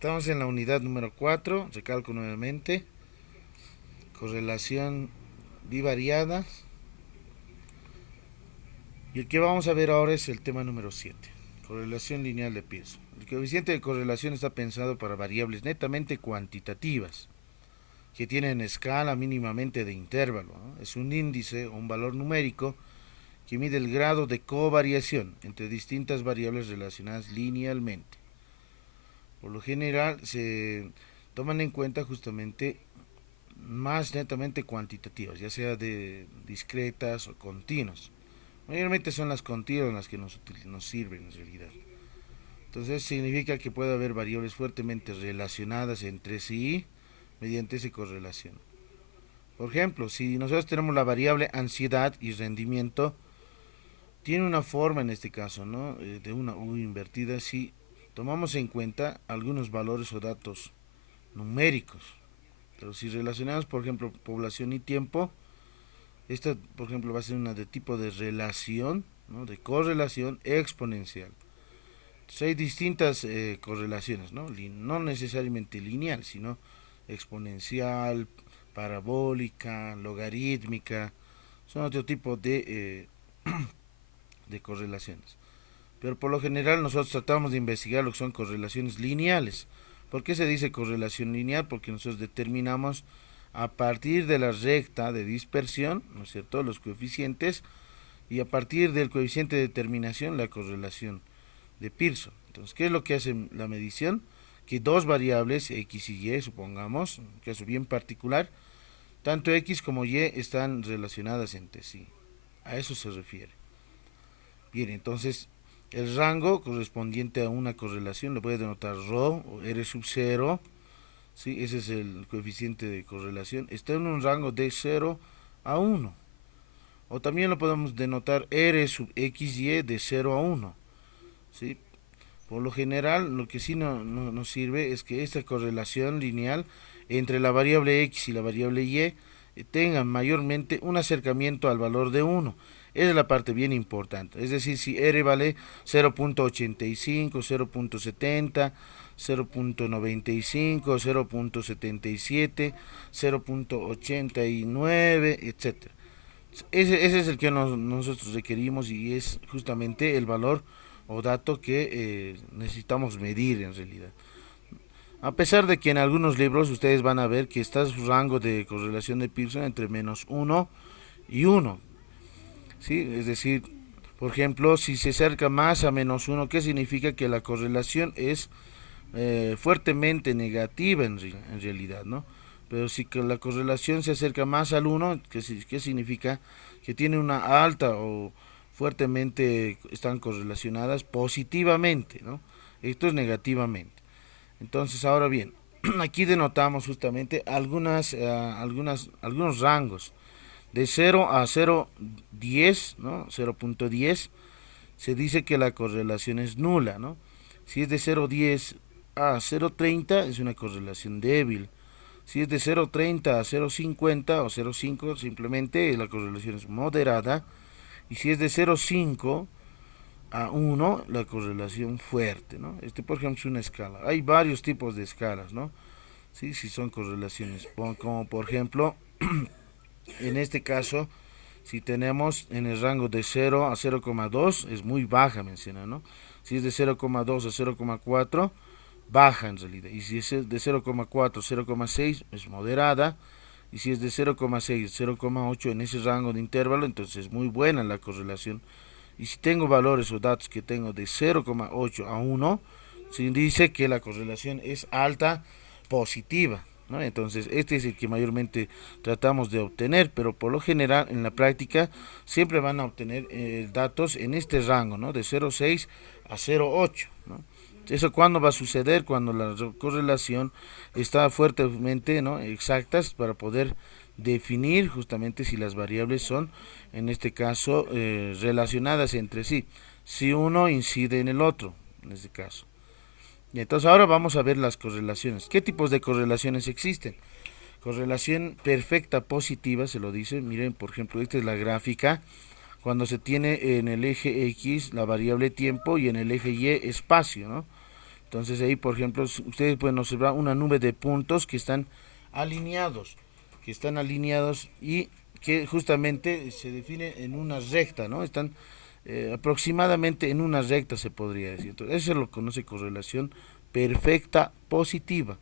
Estamos en la unidad número 4, recalco nuevamente, correlación bivariada. Y el que vamos a ver ahora es el tema número 7, correlación lineal de Pearson. El coeficiente de correlación está pensado para variables netamente cuantitativas, que tienen escala mínimamente de intervalo, ¿no? Es un índice o un valor numérico que mide el grado de covariación entre distintas variables relacionadas linealmente. Por lo general se toman en cuenta justamente más netamente cuantitativas, ya sea de discretas o continuas. Mayormente son las continuas las que nos sirven en realidad. Entonces significa que puede haber variables fuertemente relacionadas entre sí mediante esa correlación. Por ejemplo, si nosotros tenemos la variable ansiedad y rendimiento, tiene una forma en este caso, ¿no? De una U invertida si tomamos en cuenta algunos valores o datos numéricos. Pero si relacionamos, por ejemplo, población y tiempo, esta, por ejemplo, va a ser una de tipo de relación, ¿no? De correlación exponencial. Entonces hay distintas correlaciones, ¿no? No necesariamente lineal, sino exponencial, parabólica, logarítmica, son otro tipo de correlaciones. Pero por lo general nosotros tratamos de investigar lo que son correlaciones lineales. ¿Por qué se dice correlación lineal? Porque nosotros determinamos a partir de la recta de dispersión, ¿no es cierto?, los coeficientes, y a partir del coeficiente de determinación la correlación de Pearson. Entonces, ¿qué es lo que hace la medición? Que dos variables, x y y, supongamos, un caso bien particular, tanto x como y están relacionadas entre sí. A eso se refiere. Bien, entonces el rango correspondiente a una correlación lo puede denotar ρ o r sub 0, ¿sí? Ese es el coeficiente de correlación. Está en un rango de 0 a 1. O también lo podemos denotar r sub xy de 0 a 1. ¿Sí? Por lo general, lo que sí nos sirve es que esta correlación lineal entre la variable x y la variable y tengan mayormente un acercamiento al valor de 1. Esa es la parte bien importante. Es decir, si r vale 0.85, 0.70, 0.95, 0.77, 0.89, etcétera. Ese es el que nosotros requerimos y es justamente el valor o dato que necesitamos medir en realidad. A pesar de que en algunos libros ustedes van a ver que está su rango de correlación de Pearson entre menos 1 y 1. ¿Sí? Es decir, por ejemplo, si se acerca más a menos 1, ¿qué significa? Que la correlación es fuertemente negativa en realidad, ¿no? Pero si que la correlación se acerca más al 1, ¿qué significa? Que tiene una alta o fuertemente están correlacionadas positivamente, ¿no? Esto es negativamente. Entonces, ahora bien, aquí denotamos justamente algunos rangos. De 0 a 0.10, ¿no? 0.10 se dice que la correlación es nula, ¿no? Si es de 0.10 a 0.30 es una correlación débil. Si es de 0.30 a 0.50 o 0.5 simplemente la correlación es moderada. Y si es de 0.5 a 1 la correlación fuerte, ¿no? Este por ejemplo es una escala. Hay varios tipos de escalas, ¿no? Sí, si son correlaciones, como por ejemplo en este caso si tenemos en el rango de 0 a 0,2 es muy baja, menciona, ¿no? Si es de 0,2 a 0,4 baja en realidad. Y si es de 0,4 a 0,6 es moderada. Y si es de 0,6 a 0,8 en ese rango de intervalo, entonces es muy buena la correlación. Y si tengo valores o datos que tengo de 0,8 a 1, se dice que la correlación es alta positiva, ¿no? Entonces este es el que mayormente tratamos de obtener, pero por lo general en la práctica siempre van a obtener datos en este rango, ¿no? De 0,6 a 0,8, ¿no? ¿Eso cuándo va a suceder? Cuando la correlación está fuertemente, ¿no?, exactas para poder definir justamente si las variables son, en este caso, relacionadas entre sí, si uno incide en el otro, en este caso. Y entonces ahora vamos a ver las correlaciones. ¿Qué tipos de correlaciones existen? Correlación perfecta positiva, se lo dice. Miren, por ejemplo, esta es la gráfica. Cuando se tiene en el eje X la variable tiempo y en el eje Y espacio, ¿no? Entonces ahí, por ejemplo, ustedes pueden observar una nube de puntos alineados, que están alineados y que justamente se define en una recta, ¿no? Están aproximadamente en una recta, se podría decir. Entonces, eso se lo conoce correlación perfecta positiva.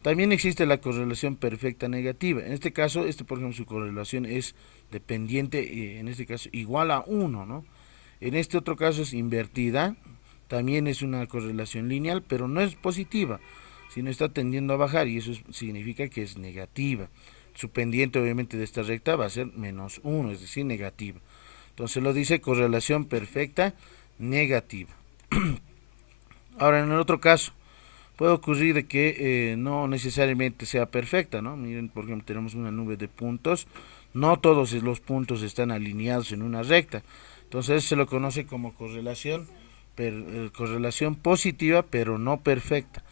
También existe la correlación perfecta negativa. En este caso, por ejemplo, su correlación es dependiente, en este caso, igual a 1, ¿no? En este otro caso es invertida, también es una correlación lineal, pero no es positiva, sino está tendiendo a bajar y eso significa que es negativa. Su pendiente obviamente de esta recta va a ser -1, es decir, negativa. Entonces lo dice correlación perfecta negativa. Ahora, en el otro caso, puede ocurrir de que no necesariamente sea perfecta, ¿no? Miren, por ejemplo, tenemos una nube de puntos, no todos los puntos están alineados en una recta. Entonces se lo conoce como correlación positiva, pero no perfecta.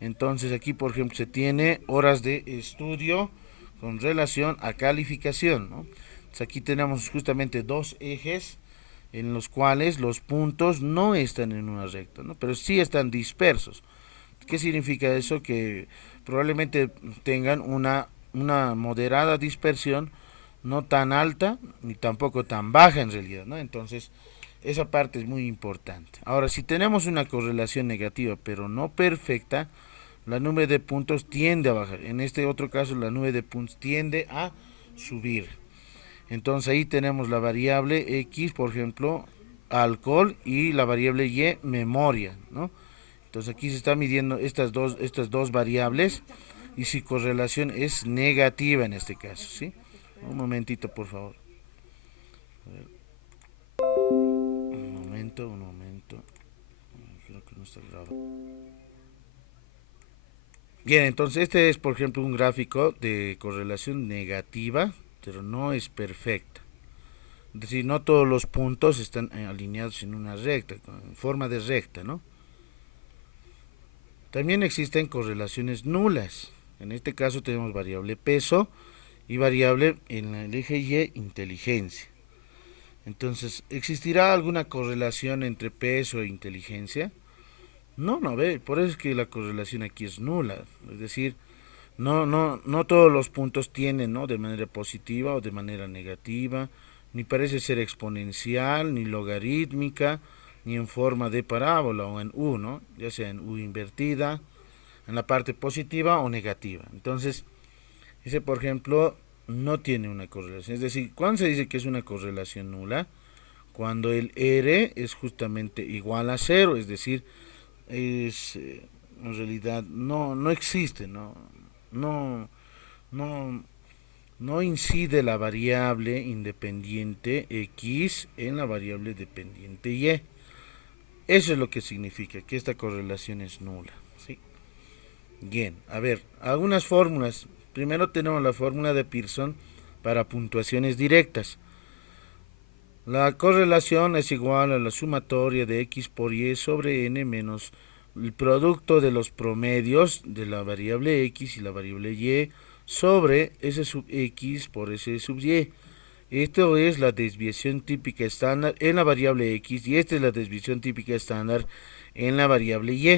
Entonces aquí, por ejemplo, se tiene horas de estudio con relación a calificación, ¿no? Entonces aquí tenemos justamente dos ejes en los cuales los puntos no están en una recta, ¿no? Pero sí están dispersos. ¿Qué significa eso? Que probablemente tengan una moderada dispersión, no tan alta ni tampoco tan baja en realidad, ¿no? Entonces, esa parte es muy importante. Ahora, si tenemos una correlación negativa, pero no perfecta, la nube de puntos tiende a bajar. En este otro caso, la nube de puntos tiende a subir. Entonces, ahí tenemos la variable X, por ejemplo, alcohol, y la variable Y, memoria, ¿no? Entonces, aquí se está midiendo estas dos variables y su correlación es negativa en este caso, ¿sí? Un momentito, por favor. A ver. Un momento. Creo que no está grabado. Bien, entonces este es, por ejemplo, un gráfico de correlación negativa, pero no es perfecta. Es decir, no todos los puntos están alineados en una recta, en forma de recta, ¿no? También existen correlaciones nulas. En este caso tenemos variable peso y variable en el eje Y, inteligencia. Entonces, ¿existirá alguna correlación entre peso e inteligencia? No ve, por eso es que la correlación aquí es nula. Es decir, no todos los puntos tienen, ¿no?, de manera positiva o de manera negativa, ni parece ser exponencial, ni logarítmica, ni en forma de parábola o en U, ¿no? Ya sea en U invertida, en la parte positiva o negativa. Entonces, ese, por ejemplo, no tiene una correlación. Es decir, ¿cuándo se dice que es una correlación nula? Cuando el R es justamente igual a 0, es decir, en realidad no existe, no, no, no incide la variable independiente X en la variable dependiente Y. Eso es lo que significa que esta correlación es nula, ¿sí? Bien, a ver, algunas fórmulas. Primero tenemos la fórmula de Pearson para puntuaciones directas. La correlación es igual a la sumatoria de X por Y sobre N menos el producto de los promedios de la variable X y la variable Y sobre S sub X por S sub Y. Esto es la desviación típica estándar en la variable X y esta es la desviación típica estándar en la variable Y.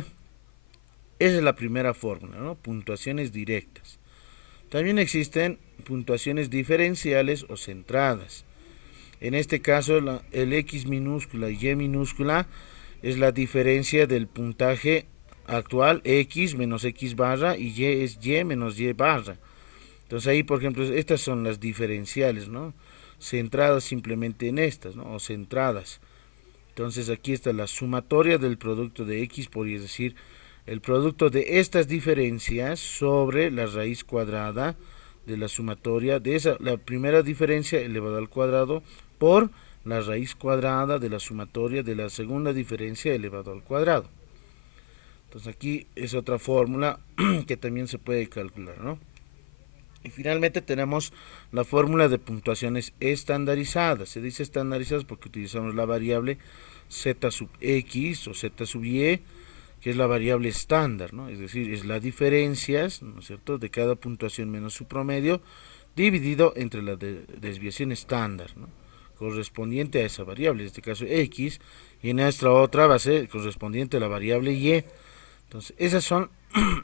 Esa es la primera fórmula, ¿no? Puntuaciones directas. También existen puntuaciones diferenciales o centradas. En este caso, el X minúscula y Y minúscula es la diferencia del puntaje actual, X menos X barra, y Y es Y menos Y barra. Entonces ahí, por ejemplo, estas son las diferenciales, ¿no? Centradas simplemente en estas, ¿no? O centradas. Entonces aquí está la sumatoria del producto de X por Y, es decir, el producto de estas diferencias sobre la raíz cuadrada de la sumatoria de la primera diferencia elevado al cuadrado por la raíz cuadrada de la sumatoria de la segunda diferencia elevado al cuadrado. Entonces aquí es otra fórmula que también se puede calcular, ¿no? Y finalmente tenemos la fórmula de puntuaciones estandarizadas. Se dice estandarizadas porque utilizamos la variable z sub x o z sub y, que es la variable estándar, ¿no? Es decir, es la diferencia, ¿no es cierto?, de cada puntuación menos su promedio dividido entre la desviación estándar, ¿no?, correspondiente a esa variable, en este caso x, y en nuestra otra va a ser correspondiente a la variable y. Entonces, esas son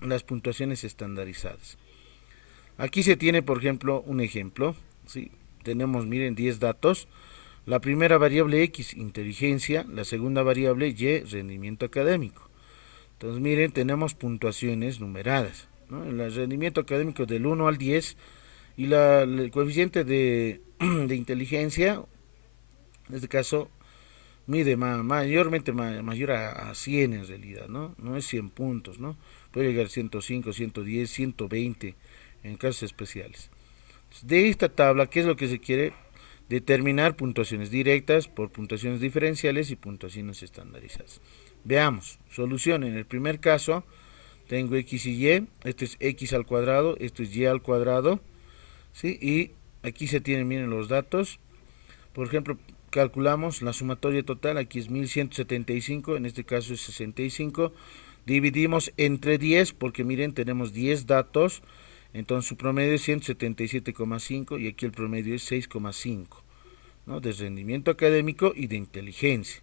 las puntuaciones estandarizadas. Aquí se tiene, por ejemplo, un ejemplo, ¿sí? Tenemos, miren, 10 datos. La primera variable X, inteligencia. La segunda variable Y, rendimiento académico. Entonces, miren, tenemos puntuaciones numeradas, ¿no? El rendimiento académico del 1 al 10 y el coeficiente de inteligencia, en este caso, mide mayormente mayor a 100 en realidad, ¿no? No es 100 puntos, ¿no? Puede llegar a 105, 110, 120 en casos especiales. De esta tabla, ¿qué es lo que se quiere? Determinar puntuaciones directas por puntuaciones diferenciales y puntuaciones estandarizadas. Veamos, solución. En el primer caso tengo x y y, esto es x al cuadrado, esto es y al cuadrado, ¿sí? Y aquí se tienen, miren, los datos. Por ejemplo, calculamos la sumatoria total, aquí es 1175, en este caso es 65. Dividimos entre 10, porque miren, tenemos 10 datos, entonces su promedio es 177,5 y aquí el promedio es 6,5, ¿no? De rendimiento académico y de inteligencia.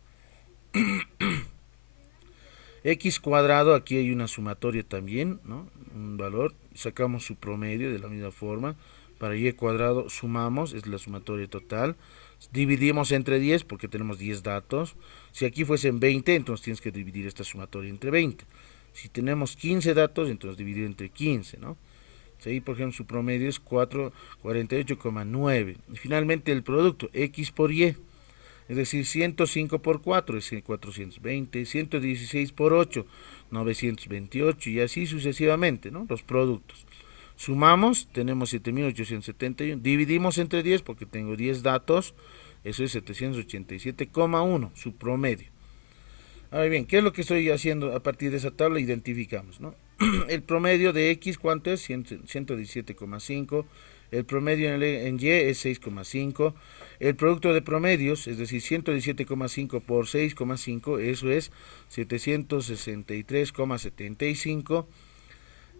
X cuadrado, aquí hay una sumatoria también, ¿no? Un valor, sacamos su promedio de la misma forma. Para y cuadrado sumamos, es la sumatoria total. Dividimos entre 10 porque tenemos 10 datos. Si aquí fuesen 20, entonces tienes que dividir esta sumatoria entre 20. Si tenemos 15 datos, entonces dividir entre 15, ¿no? Ahí, por ejemplo, su promedio es 48,9. Y finalmente el producto, X por Y. Es decir, 105 por 4 es 420, 116 por 8, 928 y así sucesivamente, ¿no? Los productos. Sumamos, tenemos 7.871, dividimos entre 10 porque tengo 10 datos, eso es 787,1, su promedio. Ahora bien, ¿qué es lo que estoy haciendo a partir de esa tabla? Identificamos, ¿no? El promedio de X, ¿cuánto es? 117,5. El promedio en Y es 6,5. El producto de promedios, es decir, 117,5 por 6,5, eso es 763,75.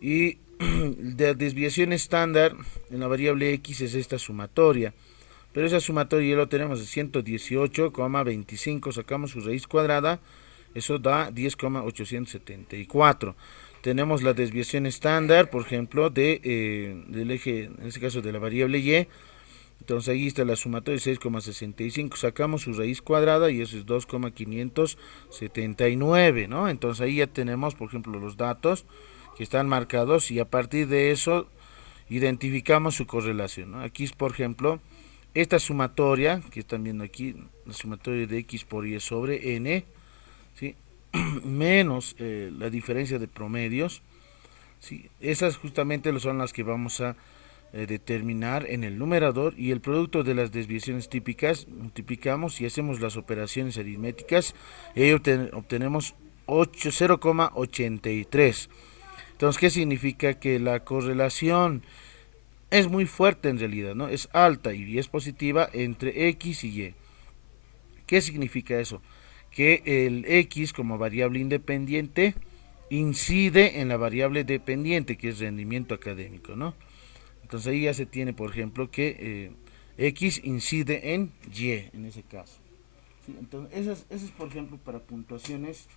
Y de desviación estándar en la variable X es esta sumatoria. Pero esa sumatoria ya lo tenemos de 118,25. Sacamos su raíz cuadrada, eso da 10,874. Tenemos la desviación estándar, por ejemplo, del eje, en este caso de la variable Y. Entonces ahí está la sumatoria 6,65. Sacamos su raíz cuadrada y eso es 2,579, ¿no? Entonces ahí ya tenemos, por ejemplo, los datos que están marcados y a partir de eso identificamos su correlación, ¿no? Aquí es, por ejemplo, esta sumatoria que están viendo aquí, la sumatoria de X por Y sobre N, ¿sí? Menos la diferencia de promedios, ¿sí? Esas justamente son las que vamos a determinar en el numerador, y el producto de las desviaciones típicas multiplicamos y hacemos las operaciones aritméticas y obtenemos 0,83. Entonces, ¿qué significa? Que la correlación es muy fuerte en realidad, ¿no? Es alta y es positiva entre X y Y. ¿Qué significa eso? Que el X como variable independiente incide en la variable dependiente, que es rendimiento académico, ¿no? Entonces ahí ya se tiene, por ejemplo, que X incide en Y, en ese caso. ¿Sí? Entonces, eso es, por ejemplo, para puntuaciones,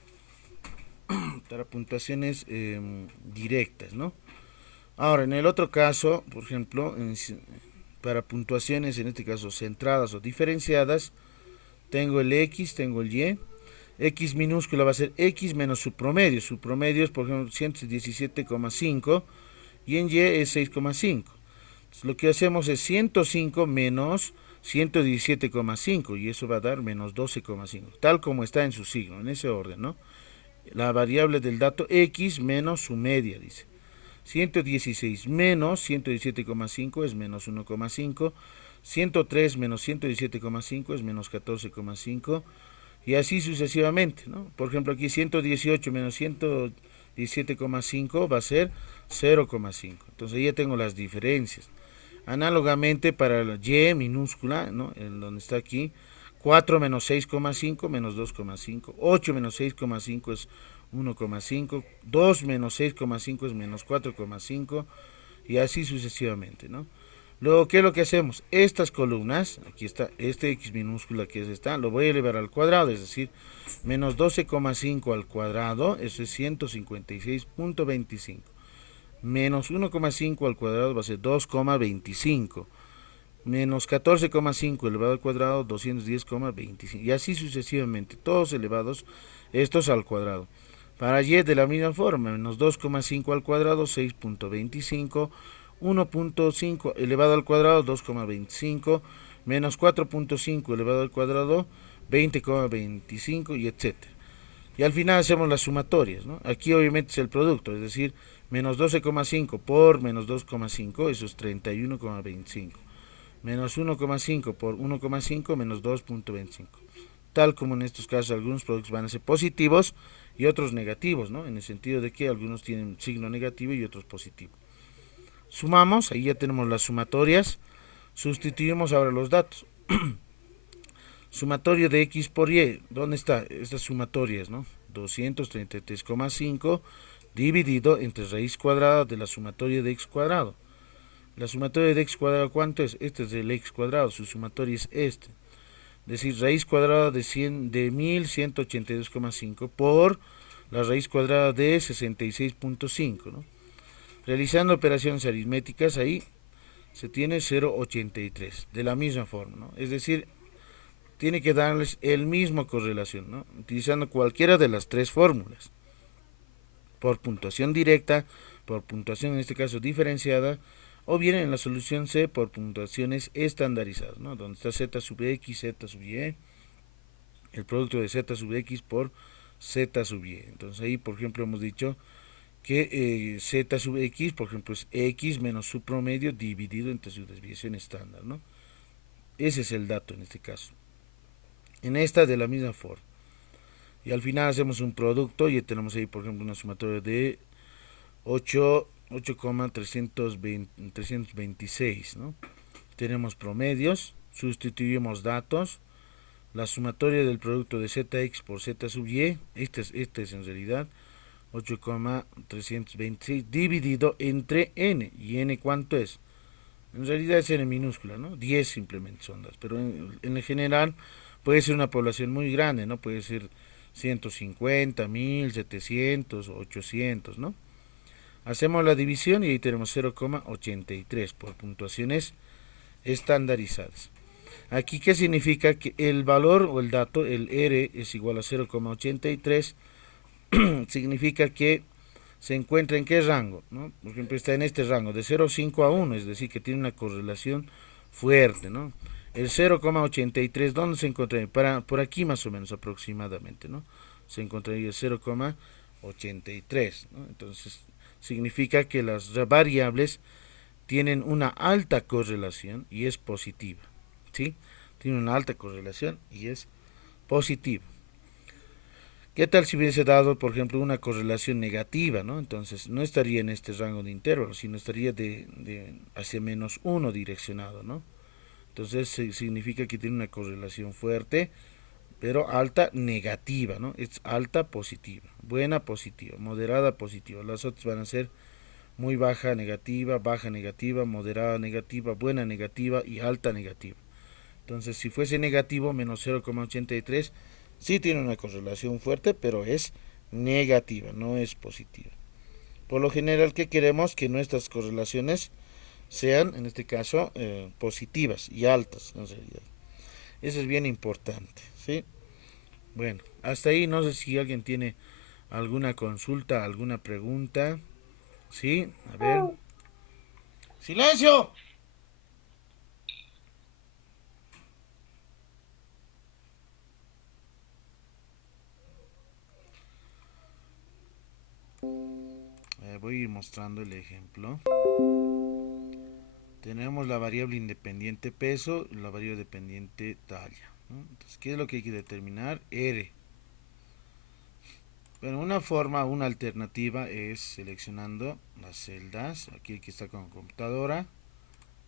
directas, ¿no? Ahora, en el otro caso, por ejemplo, para puntuaciones, en este caso, centradas o diferenciadas, tengo el X, tengo el Y. X minúscula va a ser X menos su promedio. Su promedio es, por ejemplo, 117,5 y en Y es 6,5. Lo que hacemos es 105 menos 117,5 y eso va a dar menos 12,5, tal como está en su signo, en ese orden, ¿no? La variable del dato X menos su media, dice. 116 menos 117,5 es menos 1,5. 103 menos 117,5 es menos 14,5. Y así sucesivamente, ¿no? Por ejemplo, aquí 118 menos 117,5 va a ser 0,5. Entonces ya tengo las diferencias. Análogamente para la Y minúscula, ¿no? En donde está aquí, 4 menos 6,5 menos 2,5. 8 menos 6,5 es 1,5. 2 menos 6,5 es menos 4,5. Y así sucesivamente, ¿no? Luego, ¿qué es lo que hacemos? Estas columnas, aquí está, este x minúscula que es esta, lo voy a elevar al cuadrado, es decir, menos 12,5 al cuadrado, eso es 156.25. Menos 1,5 al cuadrado va a ser 2,25. Menos 14,5 elevado al cuadrado, 210,25. Y así sucesivamente, todos elevados estos al cuadrado. Para y de la misma forma, menos 2,5 al cuadrado, 6.25. 1.5 elevado al cuadrado, 2,25. Menos 4.5 elevado al cuadrado, 20,25 y etcétera. Y al final hacemos las sumatorias, ¿no? Aquí obviamente es el producto, es decir, menos 12,5 por menos 2,5, eso es 31,25. Menos 1,5 por 1,5 menos 2,25. Tal como en estos casos algunos productos van a ser positivos y otros negativos, ¿no? En el sentido de que algunos tienen signo negativo y otros positivo. Sumamos, ahí ya tenemos las sumatorias. Sustituimos ahora los datos. Sumatorio de x por y, ¿dónde está? Estas sumatorias, ¿no? 233,5 dividido entre raíz cuadrada de la sumatoria de x cuadrado. La sumatoria de x cuadrado, ¿cuánto es? Este es el x cuadrado, su sumatoria es este. Es decir, raíz cuadrada de 1182,5 por la raíz cuadrada de 66.5, ¿no? Realizando operaciones aritméticas, ahí se tiene 0,83, de la misma forma, ¿no? Es decir, tiene que darles el mismo correlación, ¿no? Utilizando cualquiera de las tres fórmulas. Por puntuación directa, por puntuación en este caso diferenciada, o bien en la solución C por puntuaciones estandarizadas, ¿no? Donde está z sub x, z sub y, el producto de z sub x por z sub y. Entonces ahí, por ejemplo, hemos dicho que z sub x, por ejemplo, es x menos su promedio dividido entre su desviación estándar, ¿no? Ese es el dato en este caso. En esta de la misma forma. Y al final hacemos un producto y tenemos ahí, por ejemplo, una sumatoria de 8,326, ¿no? Tenemos promedios, sustituimos datos, la sumatoria del producto de zx por z sub y, este es en realidad 8,326 dividido entre n, y n ¿cuánto es? En realidad es n minúscula, ¿no? 10 simplemente son las, pero en el general puede ser una población muy grande, ¿no? Puede ser 150, 1000, 700, 800, ¿no? Hacemos la división y ahí tenemos 0,83 por puntuaciones estandarizadas. Aquí, ¿qué significa? Que el valor o el dato, el R es igual a 0,83, significa que se encuentra en qué rango, ¿no? Por ejemplo, está en este rango de 0,5 a 1, es decir, que tiene una correlación fuerte, ¿no? El 0,83, ¿dónde se encontraría? Por aquí más o menos aproximadamente, ¿no? Se encontraría el 0,83, ¿no? Entonces, significa que las variables tienen una alta correlación y es positiva, ¿sí? Tiene una alta correlación y es positiva. ¿Qué tal si hubiese dado, por ejemplo, una correlación negativa, ¿no? Entonces no estaría en este rango de intervalos, sino estaría hacia menos 1 direccionado, ¿no? Entonces significa que tiene una correlación fuerte, pero alta negativa, ¿no? Es alta positiva, buena positiva, moderada positiva. Las otras van a ser muy baja negativa, moderada negativa, buena negativa y alta negativa. Entonces, si fuese negativo, menos 0,83, sí tiene una correlación fuerte, pero es negativa, no es positiva. Por lo general, ¿qué queremos? Que nuestras correlaciones sean, en este caso, positivas y altas, en realidad. Eso es bien importante, ¿sí? Bueno, hasta ahí no sé si alguien tiene alguna consulta, alguna pregunta. ¿Sí? A ver. ¡Silencio! Voy a ir mostrando el ejemplo. Tenemos la variable independiente peso y la variable dependiente talla, ¿no? Entonces, ¿qué es lo que hay que determinar? R. Bueno, una forma, una alternativa es seleccionando las celdas. Aquí que está con computadora.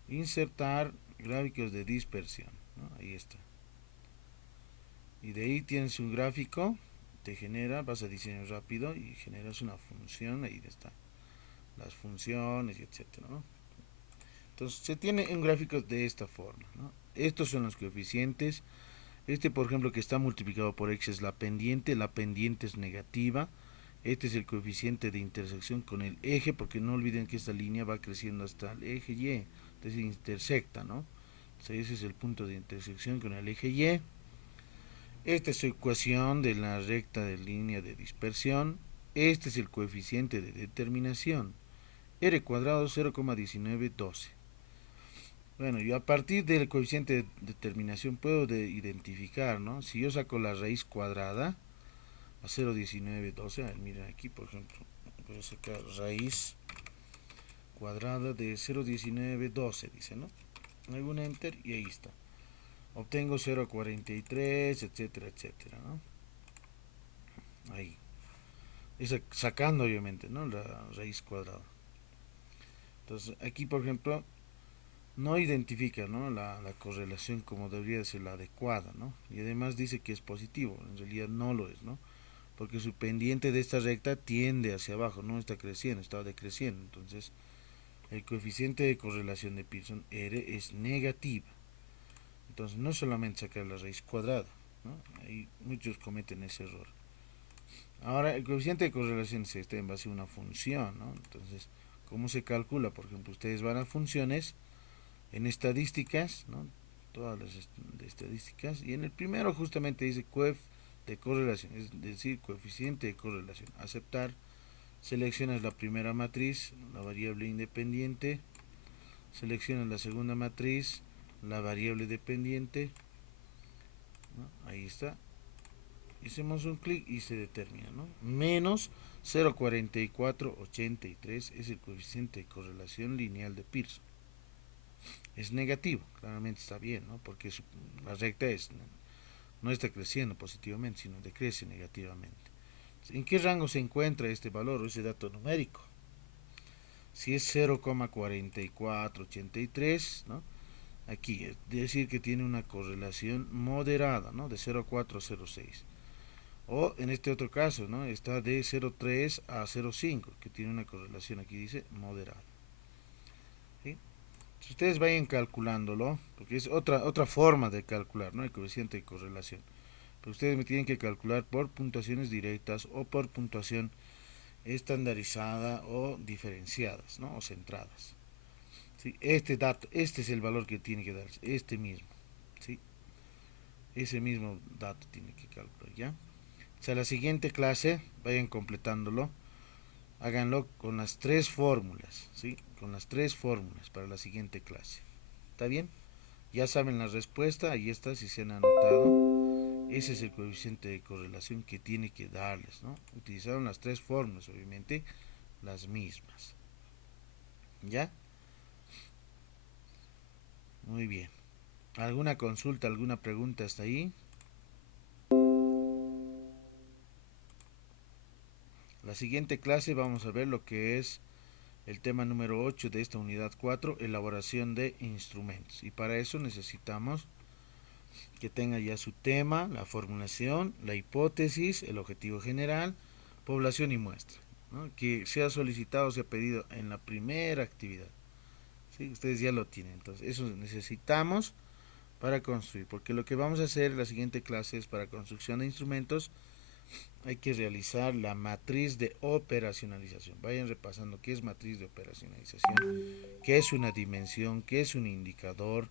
Insertar gráficos de dispersión, ¿no? Ahí está. Y de ahí tienes un gráfico. Te genera, vas a diseño rápido y generas una función. Ahí está. Las funciones y etcétera, ¿no? Entonces se tiene un gráfico de esta forma, ¿no? Estos son los coeficientes. Este, por ejemplo, que está multiplicado por x es la pendiente es negativa. Este es el coeficiente de intersección con el eje, porque no olviden que esta línea va creciendo hasta el eje Y, entonces intersecta, ¿no? Entonces ese es el punto de intersección con el eje Y. Esta es su ecuación de la recta de línea de dispersión. Este es el coeficiente de determinación. R cuadrado 0,1912. Bueno, yo a partir del coeficiente de determinación puedo identificar, ¿no? Si yo saco la raíz cuadrada a 0,1912, a ver, miren aquí, por ejemplo, voy a sacar raíz cuadrada de 0,1912, dice, ¿no? Hago un enter y ahí está. Obtengo 0,43, etcétera, etcétera, ¿no? Ahí. Sacando, obviamente, ¿no? La raíz cuadrada. Entonces, aquí, por ejemplo, no identifica, ¿no? La correlación como debería ser la adecuada, ¿no? Y además dice que es positivo, en realidad no lo es, ¿no? Porque su pendiente de esta recta tiende hacia abajo, no está creciendo, está decreciendo. Entonces, el coeficiente de correlación de Pearson, R, es negativa. Entonces, no solamente sacar la raíz cuadrada, ¿no? Ahí muchos cometen ese error. Ahora, el coeficiente de correlación es este en base a una función, ¿no? Entonces, ¿cómo se calcula? Por ejemplo, ustedes van a funciones en estadísticas, ¿no? Todas las de estadísticas, y en el primero justamente dice coef de correlación, es decir, coeficiente de correlación. Aceptar, seleccionas la primera matriz, la variable independiente, seleccionas la segunda matriz, la variable dependiente, ¿no? Ahí está. Hacemos un clic y se determina, ¿no? Menos 0,4483 es el coeficiente de correlación lineal de Pearson. Es negativo, claramente está bien, ¿no? Porque la recta no está creciendo positivamente, sino decrece negativamente. ¿En qué rango se encuentra este valor o ese dato numérico? Si es 0,4483, ¿no? Aquí es decir que tiene una correlación moderada, ¿no? De 0,406. O en este otro caso, ¿no? Está de 0,3 a 0,5, que tiene una correlación, aquí dice moderada. ¿Sí? Si ustedes vayan calculándolo, porque es otra forma de calcular, ¿no? El coeficiente de correlación. Pero ustedes me tienen que calcular por puntuaciones directas o por puntuación estandarizada o diferenciadas, ¿no? O centradas. ¿Sí? Este dato, este es el valor que tiene que darse, este mismo. ¿Sí? Ese mismo dato tiene que calcular, ¿ya? O sea, la siguiente clase, vayan completándolo, háganlo con las tres fórmulas, ¿sí? Con las tres fórmulas para la siguiente clase. ¿Está bien? Ya saben la respuesta, ahí está, si se han anotado. Ese es el coeficiente de correlación que tiene que darles, ¿no? Utilizaron las tres fórmulas, obviamente, las mismas. ¿Ya? Muy bien. ¿Alguna consulta, alguna pregunta hasta ahí? La siguiente clase vamos a ver lo que es el tema número 8 de esta unidad 4, elaboración de instrumentos. Y para eso necesitamos que tenga ya su tema, la formulación, la hipótesis, el objetivo general, población y muestra, ¿no? Que sea solicitado, sea pedido en la primera actividad. ¿Sí? Ustedes ya lo tienen, entonces eso necesitamos para construir, porque lo que vamos a hacer en la siguiente clase es para construcción de instrumentos. Hay que realizar la matriz de operacionalización. Vayan repasando qué es matriz de operacionalización, qué es una dimensión, qué es un indicador,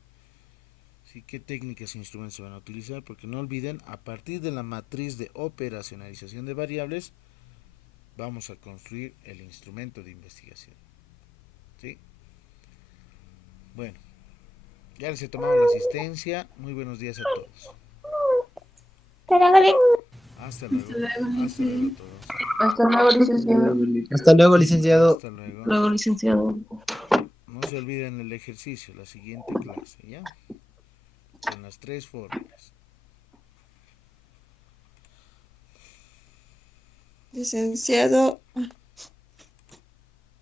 ¿sí? Qué técnicas e instrumentos se van a utilizar, porque no olviden, a partir de la matriz de operacionalización de variables, vamos a construir el instrumento de investigación. ¿Sí? Bueno, ya les he tomado la asistencia. Muy buenos días a todos. Hasta luego. Hasta luego a todos. Hasta luego, licenciado. Hasta luego, licenciado. Hasta luego. Luego, licenciado. No se olviden el ejercicio, la siguiente clase, ¿ya? Con las tres fórmulas. Licenciado,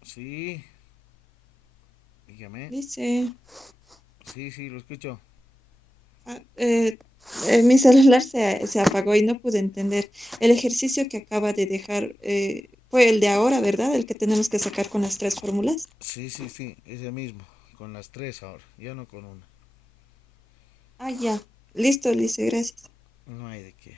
Sí, dígame. dice, Sí, lo escucho. ah, mi celular se apagó y no pude entender. El ejercicio que acaba de dejar fue el de ahora, ¿verdad? El que tenemos que sacar con las tres fórmulas. Sí, ese mismo. con las tres ahora, ya no con una. Ah, ya. Listo, Lice, gracias. No hay de qué.